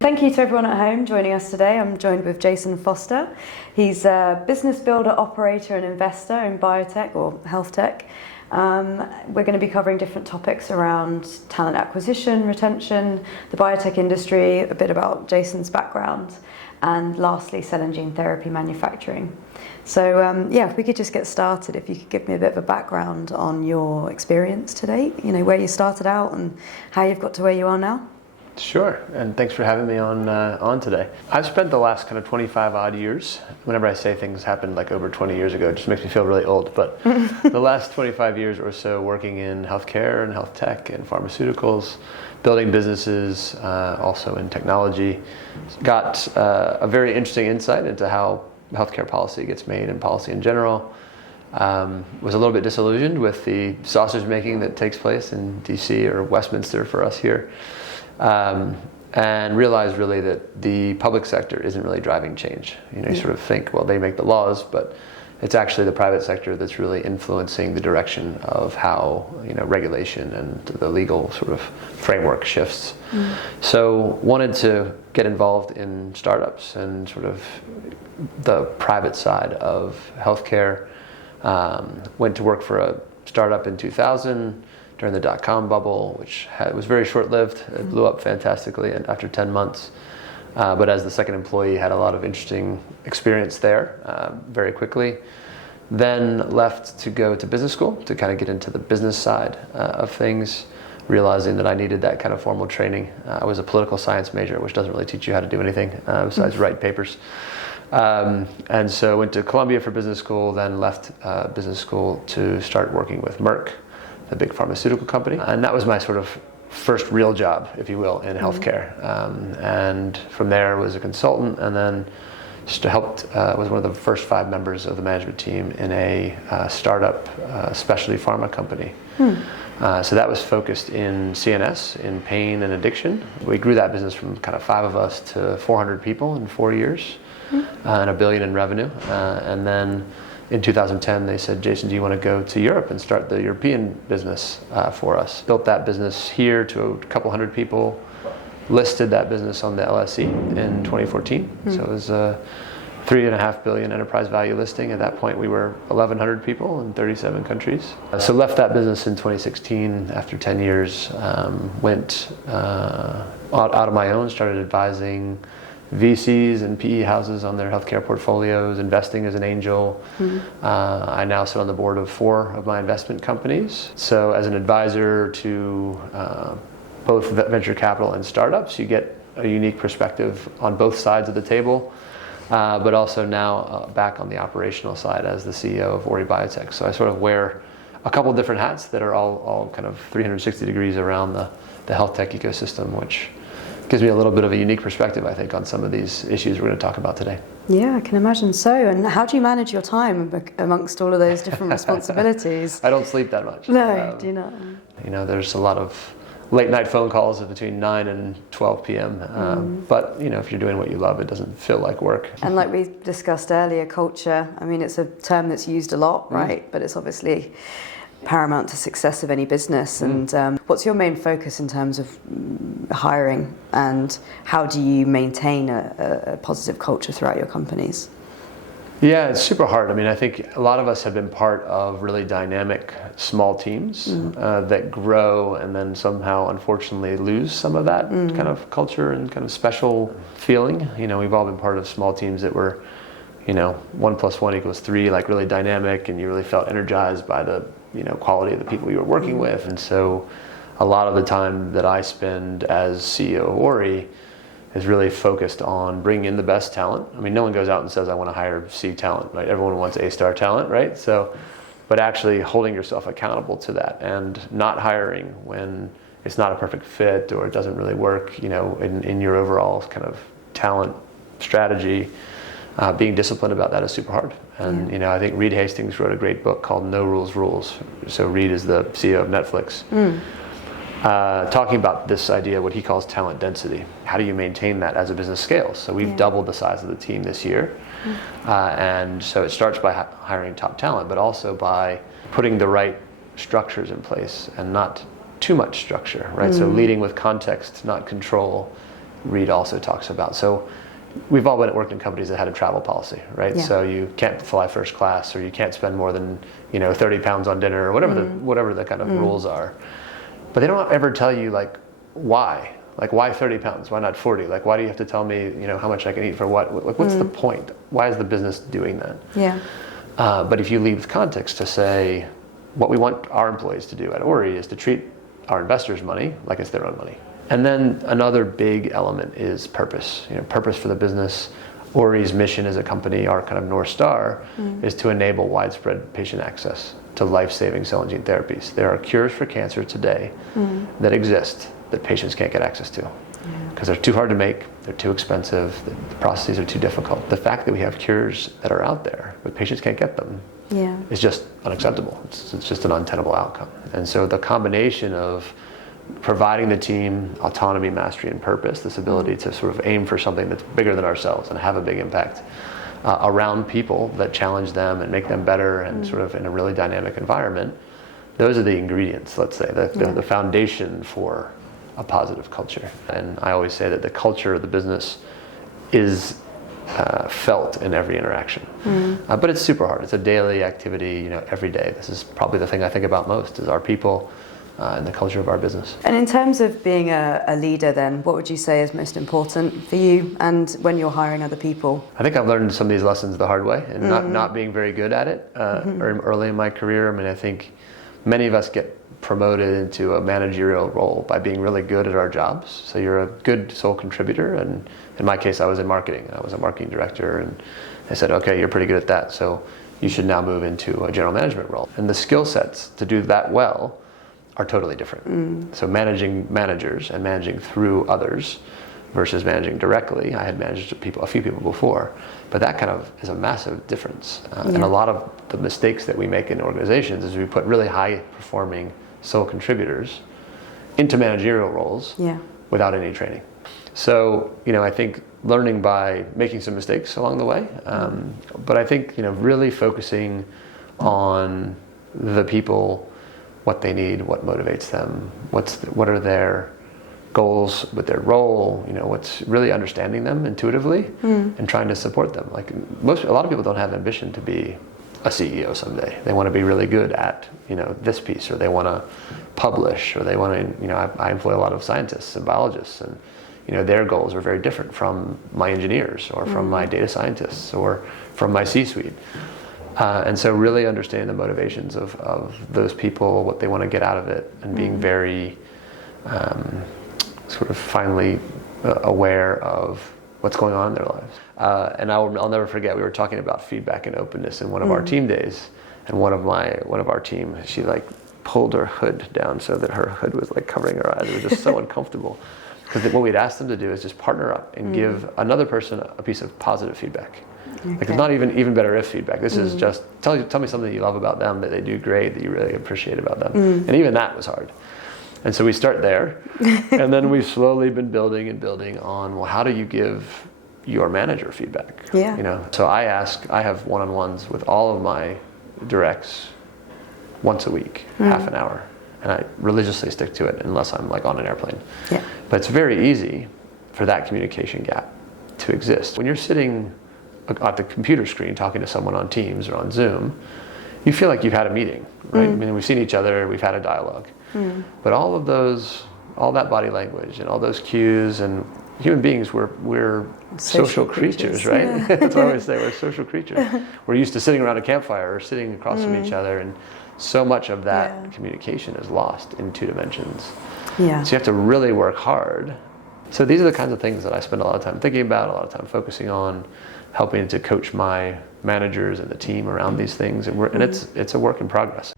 Thank you to everyone at home joining us today. I'm joined with Jason Foster. He's a business builder, operator and investor in biotech or health tech. We're going to be covering different topics around talent acquisition, retention, the biotech industry, a bit about Jason's background, and lastly, cell and gene therapy manufacturing. So if we could just get started, if you could give me a bit of a background on your experience to date, where you started out and how you've got to where you are now. Sure, and thanks for having me on today. I've spent the last kind of 25 odd years, whenever I say things happened like over 20 years ago, it just makes me feel really old, but the last 25 years or so working in healthcare and health tech and pharmaceuticals, building businesses, also in technology. Got a very interesting insight into how healthcare policy gets made and policy in general. Was a little bit disillusioned with the sausage making that takes place in DC or Westminster for us here. And realized really that the public sector isn't really driving change. You sort of think, well, they make the laws, but it's actually the private sector that's really influencing the direction of how regulation and the legal sort of framework shifts. So wanted to get involved in startups and sort of the private side of healthcare. Went to work for a startup in 2000 during the dot-com bubble, which was very short-lived. It blew up fantastically after 10 months. But as the second employee, had a lot of interesting experience there very quickly. Then left to go to business school to kind of get into the business side of things, realizing that I needed that kind of formal training. I was a political science major, which doesn't really teach you how to do anything besides write papers. And so went to Columbia for business school, then left business school to start working with Merck, the big pharmaceutical company. And that was my sort of first real job, if you will, in healthcare. And from there was a consultant, and then just helped, was one of the first 5 members of the management team in a startup specialty pharma company. So that was focused in CNS, in pain and addiction. We grew that business from kind of 5 of us to 400 people in 4 years, and $1 billion in revenue. And then in 2010, they said, Jason, do you want to go to Europe and start the European business for us? Built that business here to a couple hundred people, listed that business on the LSE in 2014. So it was a $3.5 billion enterprise value listing. At that point, we were 1,100 people in 37 countries. So left that business in 2016 after 10 years, went out of my own, started advising VCs and PE houses on their healthcare portfolios, investing as an angel. I now sit on the board of 4 of my investment companies. So as an advisor to both venture capital and startups, you get a unique perspective on both sides of the table, but also now back on the operational side as the CEO of Biotech. So I sort of wear a couple different hats that are all kind of 360 degrees around the health tech ecosystem, which gives me a little bit of a unique perspective, I think, on some of these issues we're going to talk about today. Yeah, I can imagine so. And how do you manage your time amongst all of those different responsibilities? I don't sleep that much. No, do you not? There's a lot of late night phone calls between 9 and 12 p.m. But, if you're doing what you love, it doesn't feel like work. And like we discussed earlier, culture, I mean, it's a term that's used a lot, right? But it's obviously paramount to success of any business. And what's your main focus in terms of hiring, and how do you maintain a positive culture throughout your companies? Yeah, it's super hard. I mean, I think a lot of us have been part of really dynamic small teams that grow and then somehow unfortunately lose some of that kind of culture and kind of special feeling. We've all been part of small teams that were 1 + 1 = 3, like really dynamic, and you really felt energized by the quality of the people you were working with. And so a lot of the time that I spend as CEO of Ori is really focused on bringing in the best talent. I mean, no one goes out and says, I want to hire C talent, right? Everyone wants A-star talent, right? So, but actually holding yourself accountable to that and not hiring when it's not a perfect fit or it doesn't really work, in your overall kind of talent strategy. Being disciplined about that is super hard. And I think Reed Hastings wrote a great book called No Rules Rules. So Reed is the CEO of Netflix. Talking about this idea, what he calls talent density. How do you maintain that as a business scales? So we've doubled the size of the team this year. And so it starts by hiring top talent, but also by putting the right structures in place and not too much structure, right? So leading with context, not control, Reed also talks about. So we've all worked in companies that had a travel policy, right? Yeah. So you can't fly first class, or you can't spend more than 30 pounds on dinner, or whatever the kind of rules are. But they don't ever tell you like why. Like, why 30 pounds? Why not 40? Like, why do you have to tell me, how much I can eat for what? Like, what's the point? Why is the business doing that? Yeah. But if you leave context to say, what we want our employees to do at Ori is to treat our investors' money like it's their own money. And then another big element is purpose. Purpose for the business. Ori's mission as a company, our kind of North Star, is to enable widespread patient access to life-saving cell and gene therapies. There are cures for cancer today that exist that patients can't get access to because they're too hard to make, they're too expensive, the processes are too difficult. The fact that we have cures that are out there, but patients can't get them, is just unacceptable. It's just an untenable outcome. And so the combination of providing the team autonomy, mastery, and purpose, this ability to sort of aim for something that's bigger than ourselves and have a big impact around people that challenge them and make them better and sort of in a really dynamic environment, those are the ingredients, let's say, the foundation for a positive culture. And I always say that the culture of the business is felt in every interaction. But it's super hard. It's a daily activity, every day. This is probably the thing I think about most is our people and the culture of our business. And in terms of being a leader then, what would you say is most important for you and when you're hiring other people? I think I've learned some of these lessons the hard way and not being very good at it early in my career. I mean, I think many of us get promoted into a managerial role by being really good at our jobs. So you're a good sole contributor, and in my case I was in marketing. I was a marketing director, and I said, okay, you're pretty good at that, so you should now move into a general management role. And the skill sets to do that well are totally different. So managing managers and managing through others versus managing directly. I had managed a few people before, but that kind of is a massive difference. And a lot of the mistakes that we make in organizations is we put really high performing sole contributors into managerial roles without any training. So, I think learning by making some mistakes along the way, but I think, really focusing on the people, what they need, what motivates them, what are their goals with their role, what's really understanding them intuitively and trying to support them. Like a lot of people don't have ambition to be a CEO someday. They want to be really good at, this piece, or they want to publish, or they want to, I employ a lot of scientists and biologists, and, their goals are very different from my engineers or from my data scientists or from my C-suite. And so really understanding the motivations of those people, what they want to get out of it, and being very sort of finally aware of what's going on in their lives. And I'll never forget, we were talking about feedback and openness in one of our team days, and one of our team, she like pulled her hood down so that her hood was like covering her eyes. It was just so uncomfortable. Because what we'd asked them to do is just partner up and give another person a piece of positive feedback. Like it's not even better if feedback. This is just tell me something you love about them, that they do great, that you really appreciate about them. And even that was hard. And so we start there, and then we've slowly been building on, well, how do you give your manager feedback? So I have one-on-ones with all of my directs once a week, half an hour, and I religiously stick to it unless I'm like on an airplane. But it's very easy for that communication gap to exist. When you're sitting at the computer screen talking to someone on Teams or on Zoom, you feel like you've had a meeting, right? I mean, we've seen each other, we've had a dialogue. But all that body language and all those cues, and human beings, we're social creatures, right? That's what I always say, we're social creatures. We're used to sitting around a campfire or sitting across from each other, and so much of that communication is lost in 2 dimensions. So you have to really work hard. So these are the kinds of things that I spend a lot of time thinking about, a lot of time focusing on, helping to coach my managers and the team around these things, and it's a work in progress.